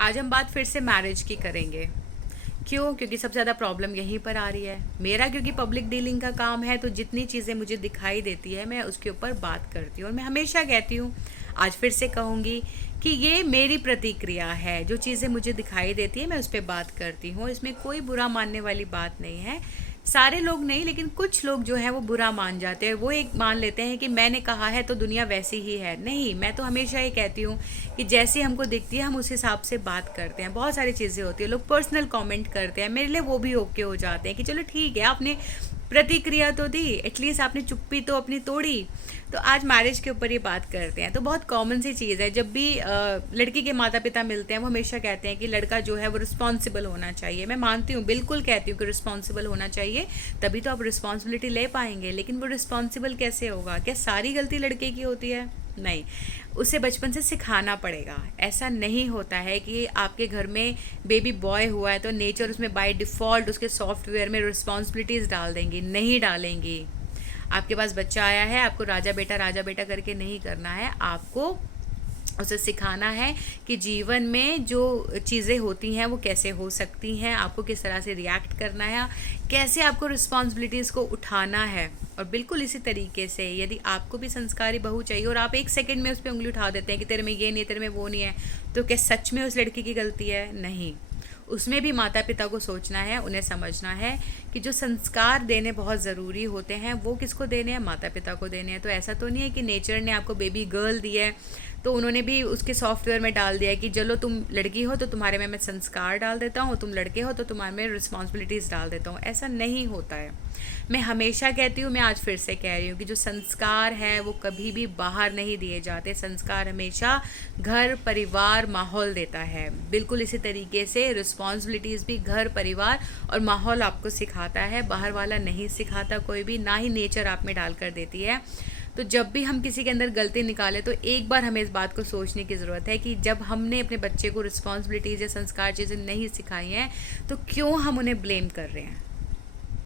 आज हम बात फिर से मैरिज की करेंगे। क्यों? क्योंकि सबसे ज़्यादा प्रॉब्लम यहीं पर आ रही है। मेरा क्योंकि पब्लिक डीलिंग का काम है, तो जितनी चीज़ें मुझे दिखाई देती है मैं उसके ऊपर बात करती हूँ। और मैं हमेशा कहती हूँ, आज फिर से कहूँगी कि ये मेरी प्रतिक्रिया है। जो चीज़ें मुझे दिखाई देती है मैं उस पर बात करती हूँ। इसमें कोई बुरा मानने वाली बात नहीं है। सारे लोग नहीं, लेकिन कुछ लोग जो हैं वो बुरा मान जाते हैं। वो एक मान लेते हैं कि मैंने कहा है तो दुनिया वैसी ही है। नहीं, मैं तो हमेशा ये कहती हूँ कि जैसी हमको दिखती है हम उस हिसाब से बात करते हैं। बहुत सारी चीज़ें होती है, लोग पर्सनल कमेंट करते हैं, मेरे लिए वो भी ओके हो जाते हैं कि चलो ठीक है, आपने प्रतिक्रिया तो दी, एटलीस्ट आपने चुप्पी तो अपनी तोड़ी। तो आज मैरिज के ऊपर ये बात करते हैं। तो बहुत कॉमन सी चीज़ है, जब भी लड़की के माता पिता मिलते हैं वो हमेशा कहते हैं कि लड़का जो है वो रिस्पॉन्सिबल होना चाहिए। मैं मानती हूँ, बिल्कुल कहती हूँ कि रिस्पॉन्सिबल होना चाहिए, तभी तो आप रिस्पॉन्सिबिलिटी ले पाएंगे। लेकिन वो रिस्पॉन्सिबल कैसे होगा? क्या सारी गलती लड़के की होती है? नहीं, उसे बचपन से सिखाना पड़ेगा। ऐसा नहीं होता है कि आपके घर में बेबी बॉय हुआ है तो नेचर उसमें बाय डिफ़ॉल्ट उसके सॉफ्टवेयर में रिस्पॉन्सिबिलिटीज़ डाल देंगी। नहीं डालेंगी। आपके पास बच्चा आया है, आपको राजा बेटा करके नहीं करना है। आपको उसे सिखाना है कि जीवन में जो चीज़ें होती हैं वो कैसे हो सकती हैं, आपको किस तरह से रिएक्ट करना है, कैसे आपको रिस्पॉन्सिबिलिटीज़ को उठाना है। और बिल्कुल इसी तरीके से यदि आपको भी संस्कारी बहू चाहिए और आप एक सेकंड में उस पर उंगली उठा देते हैं कि तेरे में ये नहीं, तेरे में वो नहीं है, तो क्या सच में उस लड़की की गलती है? नहीं, उसमें भी माता पिता को सोचना है, उन्हें समझना है कि जो संस्कार देने बहुत ज़रूरी होते हैं वो किसको देने हैं? माता पिता को देने हैं। तो ऐसा तो नहीं है कि नेचर ने आपको बेबी गर्ल दी है तो उन्होंने भी उसके सॉफ्टवेयर में डाल दिया है कि चलो तुम लड़की हो तो तुम्हारे में मैं संस्कार डाल देता हूँ, तुम लड़के हो तो तुम्हारे में रिस्पॉन्सिबिलिटीज़ डाल देता हूँ। ऐसा नहीं होता है। मैं हमेशा कहती हूँ, मैं आज फिर से कह रही हूँ कि जो संस्कार है वो कभी भी बाहर नहीं दिए जाते। संस्कार हमेशा घर परिवार माहौल देता है। बिल्कुल इसी तरीके से रिस्पॉन्सिबिलिटीज़ भी घर परिवार और माहौल आपको सिखाता है। बाहर वाला नहीं सिखाता कोई भी, ना ही नेचर आप में डाल कर देती है। तो जब भी हम किसी के अंदर गलती निकालें तो एक बार हमें इस बात को सोचने की ज़रूरत है कि जब हमने अपने बच्चे को रिस्पॉन्सिबिलिटीज़ या संस्कार चीज़ें नहीं सिखाई हैं तो क्यों हम उन्हें ब्लेम कर रहे हैं।